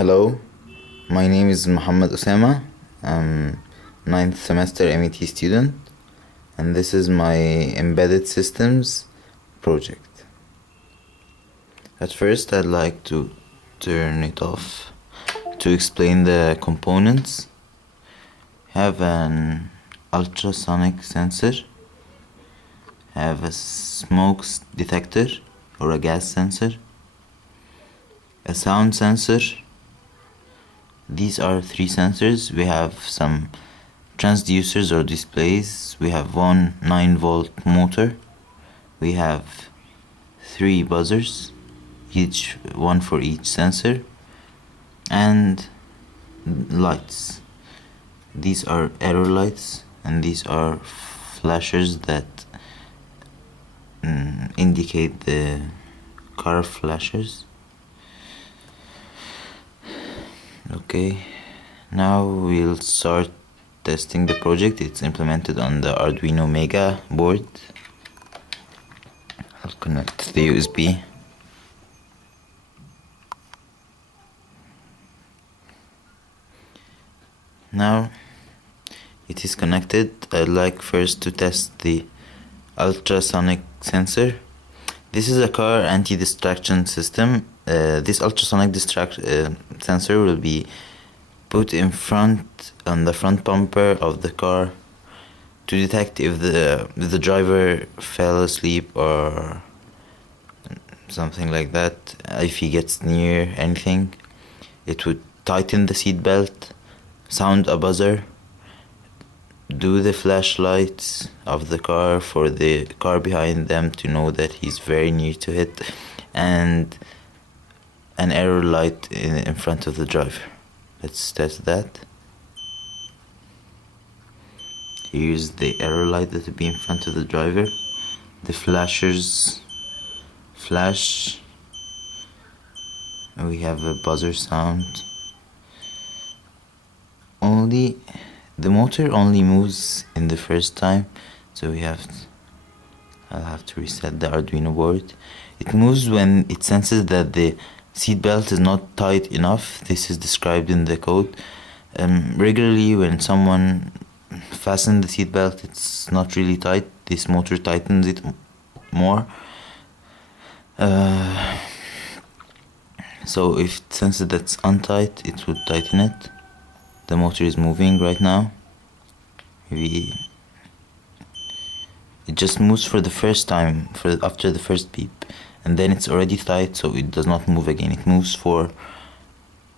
Hello, my name is Mohamed Osama. I'm ninth semester MET student, and this is my embedded systems project. At first, I'd like to turn it off to explain the components. Have an ultrasonic sensor, have a smoke detector or a gas sensor, a sound sensor. These are three sensors. We have some transducers or displays. We have one 9-volt motor. We have three buzzers, one for each sensor, and lights. These are error lights, and these are flashers that indicate the car flashers. Okay, now we'll start testing the project. It's implemented on the Arduino Mega board. I'll connect the USB. Now it is connected. I'd like first to test the ultrasonic sensor. This is a car anti-distraction system. This ultrasonic sensor will be put in front on the front bumper of the car to detect if the driver fell asleep or something like that. If he gets near anything, it would tighten the seat belt, sound a buzzer, do the flashlights of the car for the car behind them to know that he's very near to it, and an error light in front of the driver. Let's test that. Here's the error light that will be in front of the driver. The flashers flash, and we have a buzzer sound. The motor only moves in the first time, so I'll have to reset the Arduino board. It moves when it senses that the seat belt is not tight enough. This is described in the code. Regularly, when someone fastens the seat belt, it's not really tight. This motor tightens it more. So if it senses that's untight, it would tighten it. The motor is moving right now. It just moves for the first time, after the first beep, and then it's already tight, so it does not move again. It moves for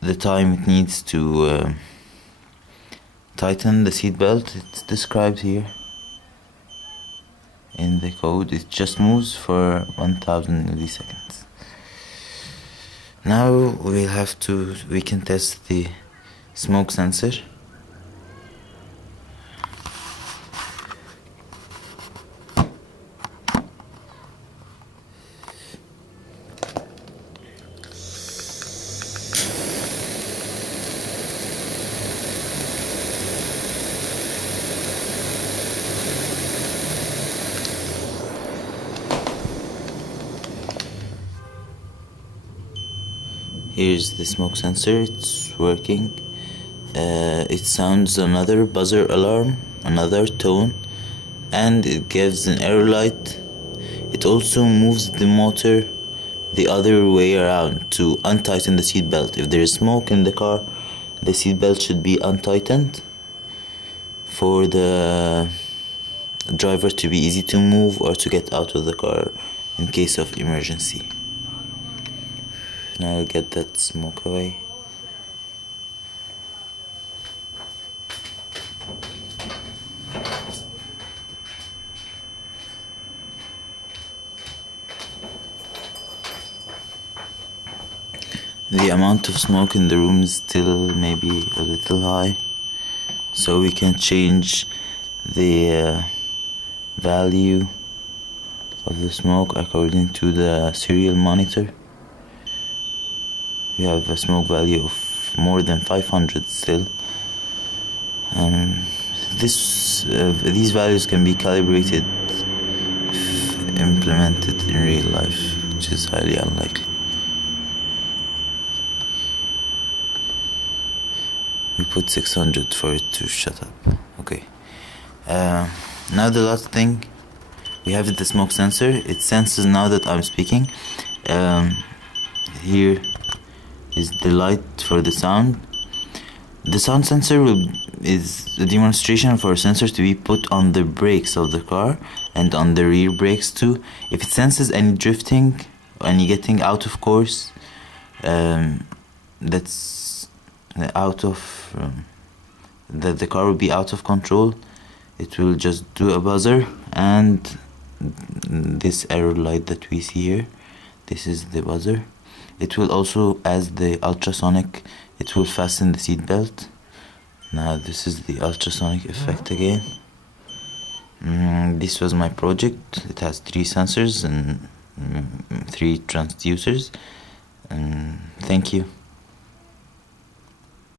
the time it needs to tighten the seat belt. It's described here in the code. It just moves for 1000 milliseconds. Now we can test the smoke sensor. Here's the smoke sensor. It's working. It sounds another buzzer alarm, another tone, and it gives an error light. It also moves the motor the other way around to untighten the seat belt. If there is smoke in the car, the seat belt should be untightened for the driver to be easy to move or to get out of the car in case of emergency. Now I'll get that smoke away. The amount of smoke in the room is still maybe a little high, so we can change the value of the smoke according to the serial monitor. We have a smoke value of more than 500 still. These values can be calibrated if implemented in real life, which is highly unlikely. We put 600 for it to shut up. Okay. Now the last thing, we have the smoke sensor. It senses now that I'm speaking. Here is the light for the sound. The sound sensor is a demonstration for sensors to be put on the brakes of the car and on the rear brakes too. If it senses any drifting, any getting out of course, that's out of that the car will be out of control, it will just do a buzzer, and this arrow light that we see here, this is the buzzer. It will also, as the ultrasonic, it will fasten the seat belt. Now this is the ultrasonic effect again. This was my project. It has 3 sensors and 3 transducers. Thank you.